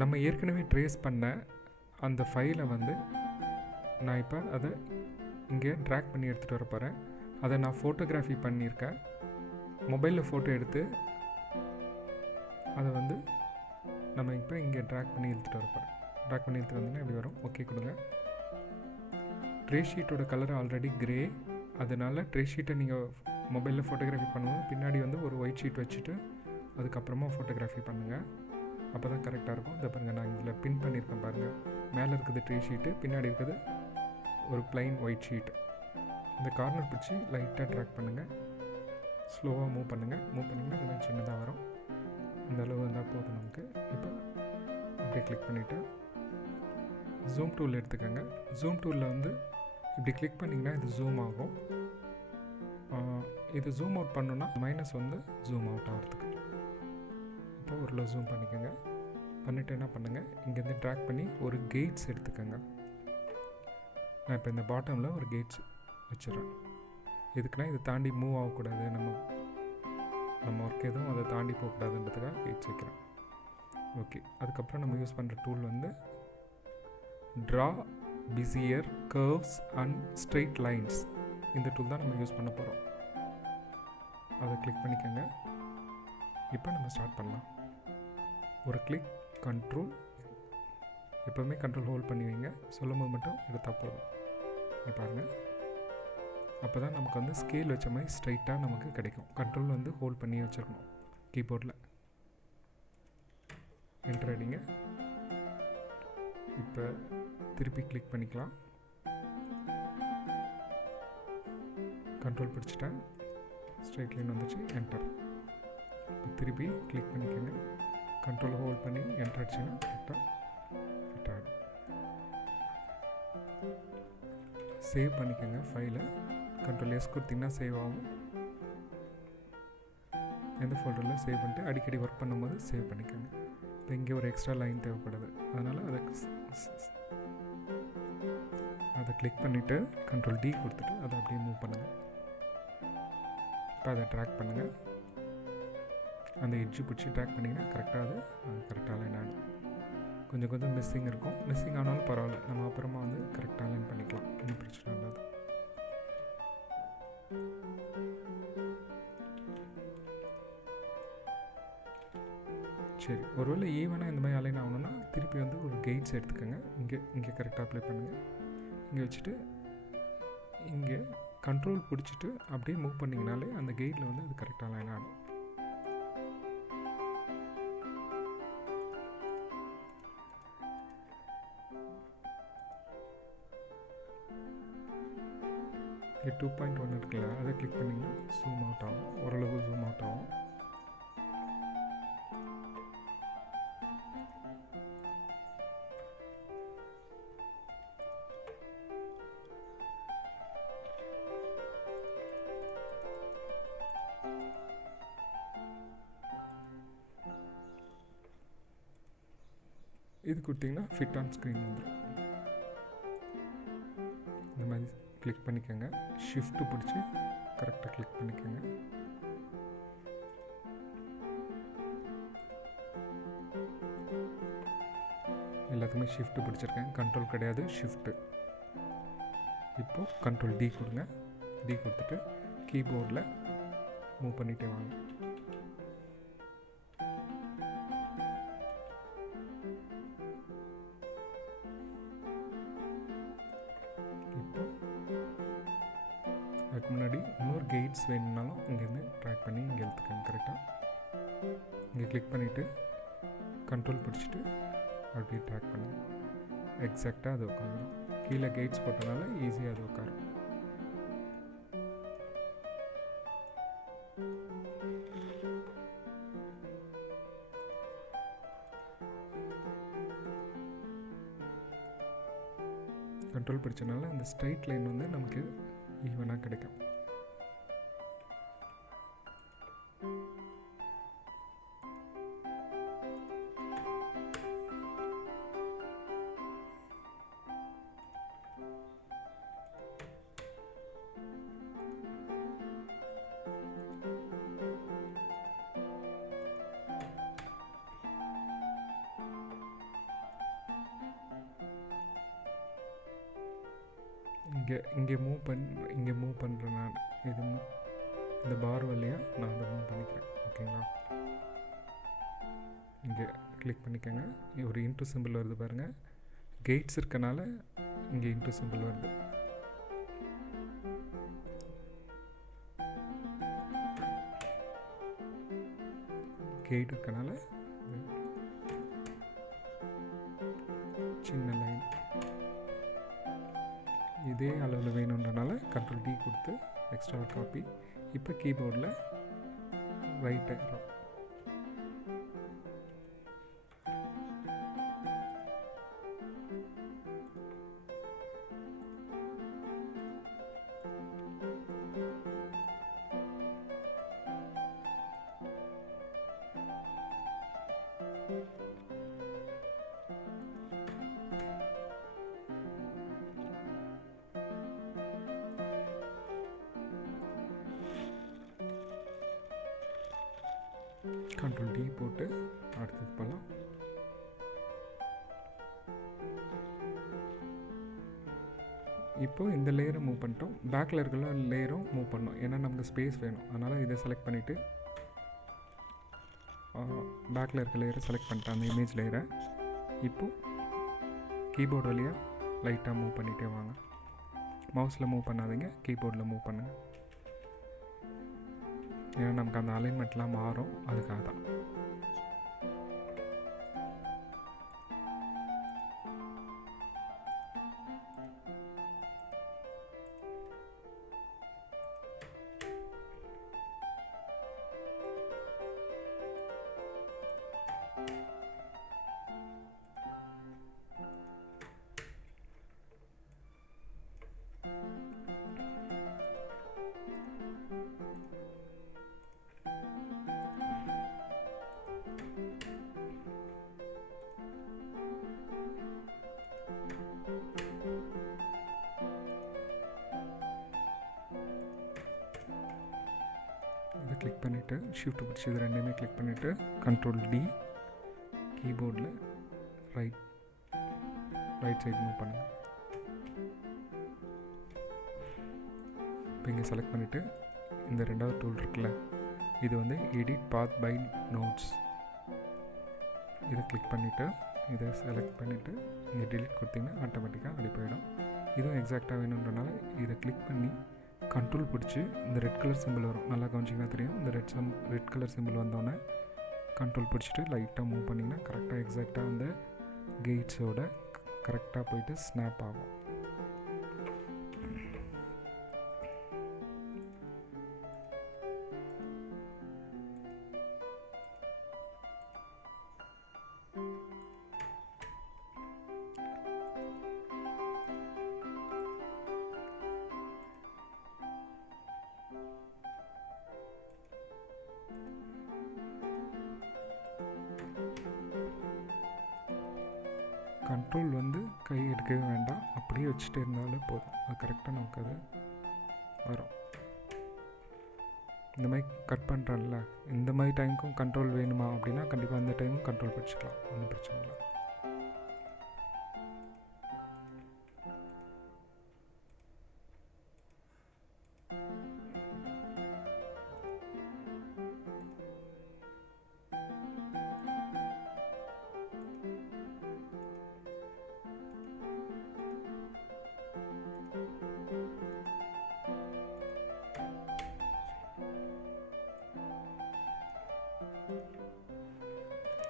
நம்ம ஏற்கனவே ட்ரேஸ் பண்ண அந்த ஃபைலை வந்து நான் இப்போ அதை இங்கே ட்ராக் பண்ணி எடுத்துகிட்டு வர போகிறேன். அதை நான் ஃபோட்டோகிராஃபி பண்ணியிருக்கேன். மொபைலில் ஃபோட்டோ எடுத்து அதை வந்து நம்ம இப்போ இங்கே ட்ராக் பண்ணி இழுத்துட்டு வர போகிறோம். ட்ராக் பண்ணி இழுத்துட்டு வந்தீங்கன்னா இப்படி வரும். ஓகே கொடுங்க. ட்ரே ஷீட்டோட கலர் ஆல்ரெடி கிரே, அதனால ட்ரே ஷீட்டை நீங்கள் மொபைலில் ஃபோட்டோகிராஃபி பண்ணுவோம். பின்னாடி வந்து ஒரு ஒயிட் ஷீட் வச்சுட்டு அதுக்கப்புறமா ஃபோட்டோகிராஃபி பண்ணுங்கள். அப்போ தான் கரெக்டாக இருக்கும். இதை பாருங்கள், நான் இதில் பின் பண்ணியிருக்கேன் பாருங்கள். மேலே இருக்குது ட்ரே ஷீட்டு, பின்னாடி இருக்குது ஒரு ப்ளைன் ஒயிட் ஷீட். இந்த கார்னர் பிடிச்சி லைட்டாக ட்ராக் பண்ணுங்கள். ஸ்லோவாக மூவ் பண்ணுங்கள். மூவ் பண்ணிங்கன்னா இந்த மாதிரி சின்னதாக வரும். அந்த அளவு வந்தால் போதும் நமக்கு. இப்போ அப்படியே கிளிக் பண்ணிவிட்டு ஜூம் டூல் எடுத்துக்கோங்க. ஜூம் டூலில் வந்து இப்படி கிளிக் பண்ணிங்கன்னா இது ஜூம் ஆகும். இது ஜூம் அவுட் பண்ணோன்னா மைனஸ் வந்து ஜூம் அவுட் ஆகிறதுக்கு. இப்போ ஓரளவு ஜூம் பண்ணிக்கோங்க. பண்ணிவிட்டு என்ன பண்ணுங்கள், இங்கேருந்து ட்ராக் பண்ணி ஒரு கெய்ட்ஸ் எடுத்துக்கோங்க. நான் இப்போ இந்த பாட்டமில் ஒரு கெய்ட்ஸ் வச்சுறேன். எதுக்குன்னா இது தாண்டி மூவ் ஆகக்கூடாது, நம்ம ஒர்க் எதுவும் அதை தாண்டி போகக்கூடாதுன்றதுக்காக கெய்ட்ஸ் வைக்கிறேன். ஓகே, அதுக்கப்புறம் நம்ம யூஸ் பண்ணுற டூல் வந்து draw busier curves and straight lines. இந்த டூல் தான் நம்ம யூஸ் பண்ண போகிறோம். அதை கிளிக் பண்ணிக்கோங்க. இப்போ நம்ம ஸ்டார்ட் பண்ணலாம். ஒரு கிளிக், கண்ட்ரோல், எப்போவுமே கண்ட்ரோல் ஹோல்ட் பண்ணி வைங்க. சொல்லும் போது மட்டும் எடுத்தால் போதும். இங்கே பாருங்கள், அப்போ தான் நமக்கு வந்து ஸ்கேல் வச்ச மாதிரி ஸ்ட்ரைட்டாக நமக்கு கிடைக்கும். கண்ட்ரோல் வந்து ஹோல்ட் பண்ணி வச்சுருக்கணும் கீபோர்டில். என்டர் அடிங்க. இப்போ திருப்பி கிளிக் பண்ணிக்கலாம். கண்ட்ரோல் பிடிச்சிட்டேன், ஸ்ட்ரைட் லைன் வந்துச்சு. என்டர். இப்போ திருப்பி கிளிக் பண்ணிக்கோங்க. கண்ட்ரோல் ஹோல்ட் பண்ணி என்டர் அடிச்சிங்கன்னா கரெக்டாக ஃபிட் ஆகிடும். சேவ் பண்ணிக்கோங்க ஃபைலை. கண்ட்ரோல் எஸ் கொடுத்திங்கன்னா சேவ் ஆகும். எந்த ஃபோல்டரில் சேவ் பண்ணிட்டு அடிக்கடி ஒர்க் பண்ணும்போது சேவ் பண்ணிக்கோங்க. இப்போ இங்கே ஒரு எக்ஸ்ட்ரா லைன் தேவைப்படுது, அதனால் அதை கிளிக் பண்ணிவிட்டு கண்ட்ரோல் டி கொடுத்துட்டு அதை அப்படியே மூவ் பண்ணுங்கள். இப்போ அதை ட்ராக் பண்ணுங்கள். அந்த எட்ஜு பிடிச்சி ட்ராக் பண்ணிங்கன்னா கரெக்டாக கரெக்டாக லைன் ஆகிடும். கொஞ்சம் மிஸ்ஸிங் இருக்கும். மிஸ்ஸிங் ஆனாலும் பரவாயில்ல, நம்ம அப்புறமா வந்து கரெக்டாக லைன் பண்ணிக்கலாம். ஒன்றும் பிரச்சனை இல்லாது. சரி, ஒருவேளை ஈவனாக இந்த மாதிரி அலைன் ஆகணும்னா திருப்பி வந்து ஒரு கெய்ட்ஸ் எடுத்துக்கோங்க. இங்கே கரெக்டாக அப்ளை பண்ணுங்கள். இங்கே வச்சுட்டு இங்கே கண்ட்ரோல் பிடிச்சிட்டு அப்படியே மூவ் பண்ணிங்கனாலே அந்த கெய்டில் வந்து அது கரெக்டாக லைன் ஆகும். இங்கே 2.1 இருக்குல்ல, அதை கிளிக் பண்ணிங்கன்னா ஜூம் அவுட் ஆகும். ஓரளவு ஜூம் அவுட் ஆகும். இது கொடுத்தீங்கன்னா ஃபிட் ஆன் ஸ்க்ரீன் வந்துடும். இந்த மாதிரி கிளிக் பண்ணிக்கோங்க. ஷிஃப்ட்டு பிடிச்சி கரெக்டாக கிளிக் பண்ணிக்கோங்க. எல்லாத்துக்குமே ஷிஃப்ட்டு பிடிச்சிருக்கேன், கண்ட்ரோல் கிடையாது, ஷிஃப்ட்டு. இப்போது கண்ட்ரோல் டி கொடுங்க. டி கொடுத்துட்டு கீபோர்டில் மூவ் பண்ணிகிட்டே வாங்க. அதுக்கு முன்னாடி இன்னொரு கெய்ட்ஸ் வேணும்னாலும் இங்கேருந்து ட்ராக் பண்ணி இங்கே எடுத்துக்கோங்க. கரெக்டாக இங்கே கிளிக் பண்ணிவிட்டு கண்ட்ரோல் பிடிச்சிட்டு அப்படியே ட்ராக் பண்ணுங்கள். எக்ஸாக்டாக அது உட்காந்துடும். கீழே கெய்ட்ஸ் போட்டனால ஈஸியாக அது உட்காரும். கண்ட்ரோல் பிடிச்சனால அந்த ஸ்ட்ரைட் லைன் வந்து நமக்கு ஈவனாக கிடைக்கும். இங்கே மூவ் பண்ணுறேன் நான். இது இந்த பார் வழியாக நான் அதை மூவ் பண்ணிக்கிறேன். ஓகேங்களா, இங்கே கிளிக் பண்ணிக்கோங்க. ஒரு இன்ட்டு சிம்பிள் வருது பாருங்கள். கேட்ஸ் இருக்கனால இங்கே இன்ட்டு சிம்பிள் வருது. கேட் இருக்கனால சின்ன லைன் இதே அளவில் வேணுன்றனால Ctrl D கொடுத்து எக்ஸ்ட்ரா காப்பி. இப்போ கீபோர்டில் ரைட் ஆயிரும். Ctrl D போட்டு அடுத்தது போகலாம். இப்போது இந்த லேயரை மூவ் பண்ணிட்டோம். பேக்கில் இருக்கிற லேயரும் மூவ் பண்ணோம், ஏன்னா நமக்கு ஸ்பேஸ் வேணும். அதனால் இதை செலக்ட் பண்ணிவிட்டு பேக்கில் இருக்க லேயரை செலக்ட் பண்ணிட்டேன், அந்த இமேஜ் லேயரை. இப்போது கீபோர்டு வழியாக லைட்டாக மூவ் பண்ணிகிட்டே வாங்க. மவுஸில் மூவ் பண்ணாதீங்க, கீபோர்டில் மூவ் பண்ணுங்கள். ஏன்னா நமக்கு அந்த அலைன்மெண்ட்லாம் மாறும், அதுக்காக தான். இதை கிளிக் பண்ணிவிட்டு ஷிஃப்ட் பிடிச்சி இது ரெண்டுமே கிளிக் பண்ணிவிட்டு Ctrl D கீபோர்டில் ரைட் சைடு மூவ் பண்ணுங்கள். இப்போ இங்கே செலக்ட் பண்ணிவிட்டு இந்த ரெண்டாவது டூல் இருக்குல்ல, இது வந்து எடிட் பாத் பை நோட்ஸ். இதை கிளிக் பண்ணிவிட்டு இதை செலக்ட் பண்ணிவிட்டு இங்கே டெலிட் கொடுத்தீங்கன்னா ஆட்டோமேட்டிக்காக அப்படி போயிடும். இதுவும் எக்ஸாக்டாக வேணுன்றனால இதை கிளிக் பண்ணி கண்ட்ரோல் பிடிச்சி இந்த ரெட் கலர் சிம்பிள் வரும், நல்லா கவனிச்சிங்கன்னா தெரியும். இந்த ரெட் கலர் சிம்பிள் வந்தோடனே கண்ட்ரோல் பிடிச்சிட்டு லைட்டாக மூவ் பண்ணிங்கன்னா கரெக்டாக எக்ஸாக்டாக அந்த கேட்ஸோட கரெக்டாக போயிட்டு ஸ்னாப் ஆகும். கண்ட்ரோல் வந்து கை எடுக்கவே வேண்டாம், அப்படியே வச்சுட்டு இருந்தாலே போதும், அது கரெக்டாக நமக்கு அது வரும். இந்த மாதிரி கட் பண்ணுறேன்ல, இந்த மாதிரி டைமுக்கும் கண்ட்ரோல் வேணுமா அப்படின்னா கண்டிப்பாக அந்த டைமும் கண்ட்ரோல் படிச்சுக்கலாம், ஒன்றும் பிரச்சனை இல்லை.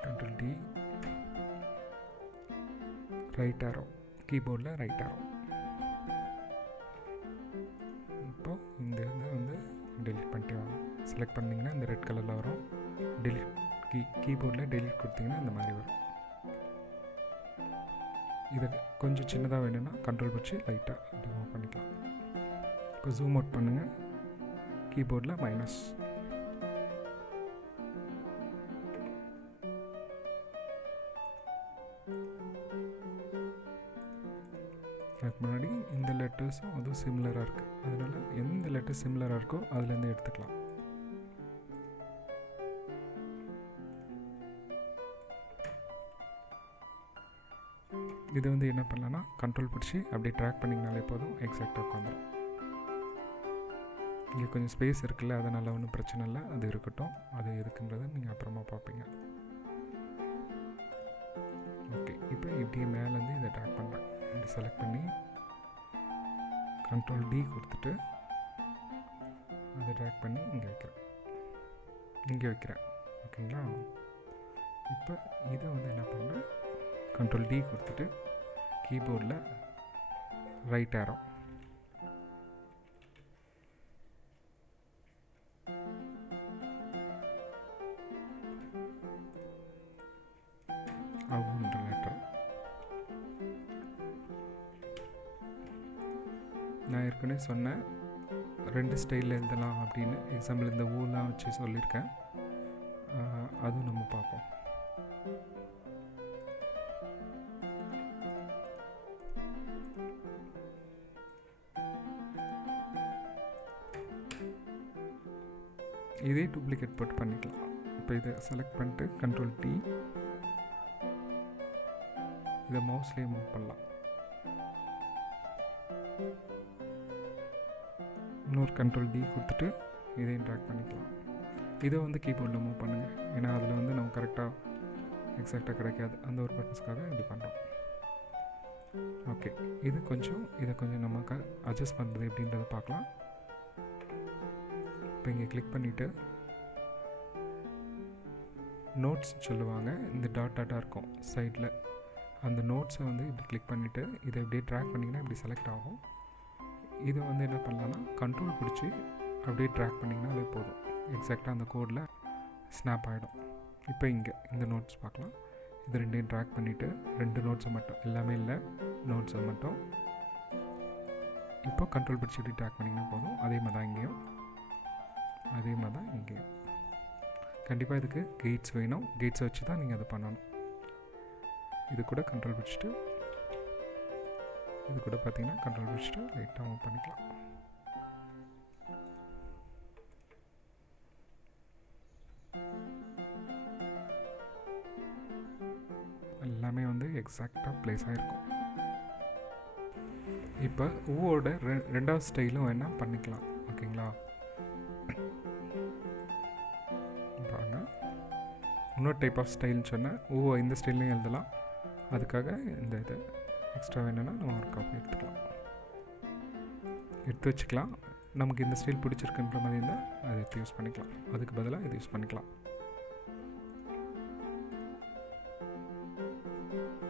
Ctrl D ரைட் ஆரோ, கீபோர்டில் ரைட் ஆரோ. இப்போ இந்த இதை வந்து டெலிட் பண்ணிட்டே வாங்க. செலக்ட் பண்ணிங்கன்னா இந்த ரெட் கலரில் வரும். டெலிட் கீபோர்டில் டெலிட் கொடுத்தீங்கன்னா இந்த மாதிரி வரும். இதை கொஞ்சம் சின்னதாக வேணும்னா கண்ட்ரோல் வச்சு லைட்டாக ரிமூவ் பண்ணிக்கலாம். இப்போ ஜூம் அவுட் பண்ணுங்கள், கீபோர்டில் மைனஸ். அதுக்கு முன்னாடி இந்த லெட்டர்ஸும் அதுவும் சிமிலராக இருக்குது, அதனால் எந்த லெட்டர் சிமிலராக இருக்கோ அதுலேருந்து எடுத்துக்கலாம். இது வந்து என்ன பண்ணலான்னா கண்ட்ரோல் பிடிச்சி அப்படியே ட்ராக் பண்ணிங்கனாலே போதும், எக்ஸாக்டாக உட்காந்துரும். இங்கே கொஞ்சம் ஸ்பேஸ் இருக்குல்ல, அதனால் ஒன்றும் பிரச்சனை இல்லை, அது இருக்கட்டும். அது எதுக்குன்றதை நீங்கள் அப்புறமா பார்ப்பீங்க. ஓகே, இப்போ இப்படியே மேலேருந்து இதை ட்ராக் பண்ணுறேன். இப்படி செலக்ட் பண்ணி கண்ட்ரோல் டி கொடுத்துட்டு அதை ட்ராக் பண்ணி இங்கே வைக்கிறேன். ஓகேங்களா? இப்போ இதை வந்து என்ன பண்ணுறேன், கண்ட்ரோல் டி கொடுத்துட்டு கீபோர்டில் ரைட் ஆரோ அப்படின்ற லெட்டர். நான் ஏற்கனவே சொன்னேன் 2 ஸ்டைலில் எழுதலாம் அப்படின்னு. எக்ஸாம்பிள் இந்த ஊலாம் வச்சு சொல்லியிருக்கேன், அதுவும் நம்ம பார்ப்போம். இதே டூப்ளிகேட் போட்டு பண்ணிக்கலாம். இப்போ இதை செலக்ட் பண்ணிட்டு கண்ட்ரோல் டி, இதை மவுஸ்லேயே மூவ் பண்ணலாம். இன்னொரு கண்ட்ரோல் டி கொடுத்துட்டு இதையும் ட்ராக் பண்ணிக்கலாம். இதை வந்து கீபோர்டில் மூவ் பண்ணுங்கள், ஏன்னா அதில் வந்து நம்ம கரெக்டாக எக்ஸாக்டாக கிடைக்காது. அந்த ஒரு பர்பஸ்க்காக இப்படி பண்ணுறோம். ஓகே, இதை கொஞ்சம் நமக்கு அட்ஜஸ்ட் பண்ணுறது எப்படின்றத பார்க்கலாம். இப்போ இங்கே கிளிக் பண்ணிவிட்டு நோட்ஸ் சொல்லுவாங்க, இந்த டாட்டாக இருக்கும் சைடில். அந்த நோட்ஸை வந்து இப்படி கிளிக் பண்ணிவிட்டு இதை இப்படியே ட்ராக் பண்ணிங்கன்னா இப்படி செலக்ட் ஆகும். இதை வந்து என்ன பண்ணலான்னா கண்ட்ரோல் பிடிச்சி அப்படியே ட்ராக் பண்ணிங்கன்னா அது போதும், எக்ஸாக்டாக அந்த கோடில் ஸ்னாப் ஆகிடும். இப்போ இங்கே இந்த நோட்ஸ் பார்க்கலாம். இது ரெண்டையும் ட்ராக் பண்ணிவிட்டு 2 நோட்ஸை மட்டும், எல்லாமே இல்லை, நோட்ஸை மட்டும் இப்போ கண்ட்ரோல் பிடிச்சி இப்படி ட்ராக் பண்ணிங்கன்னா போதும். அதே மாதிரி தான் இங்கேயும், அதே மாதிரி தான் இங்கேயும். கண்டிப்பாக இதுக்கு கெய்ட்ஸ் வேணும், கெய்ட்ஸை வச்சு தான் நீங்கள் அதை பண்ணணும். இது கூட கண்ட்ரோல் பிடிச்சிட்டு, இது கூட பார்த்தீங்கன்னா கண்ட்ரோல் பிடிச்சிட்டு லைட்டாக மூவ் பண்ணிக்கலாம். எல்லாமே வந்து எக்ஸாக்டாக ப்ளேஸ் ஆகிருக்கும். இப்போ ஊவோட ரெண்டாவது ஸ்டைலும் என்ன பண்ணிக்கலாம். ஓகேங்களா? பாருங்க, இன்னொரு டைப் ஆஃப் ஸ்டைல்னு சொன்னேன். ஊவை இந்த ஸ்டைல்லையும் எழுதலாம். அதுக்காக இந்த இது எக்ஸ்ட்ரா வேணும்னா நம்ம ஒரு காப்பி எடுத்து வச்சுக்கலாம். நமக்கு இந்த ஸ்டைல் பிடிச்சிருக்குன்ற மாதிரி இருந்தால் அதை எடுத்து யூஸ் பண்ணிக்கலாம். அதுக்கு பதிலாக இதை யூஸ் பண்ணிக்கலாம்.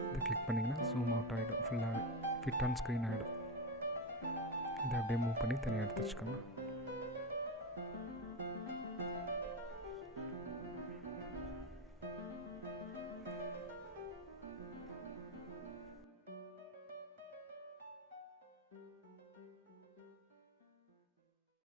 இதை கிளிக் பண்ணிங்கன்னா ஜூம் அவுட் ஆகிடும், ஃபுல்லாக ஃபிட் ஆன் ஸ்க்ரீன் ஆகிடும். இதை அப்படியே மூவ் பண்ணி தனியாக எடுத்து வச்சுக்கோங்க.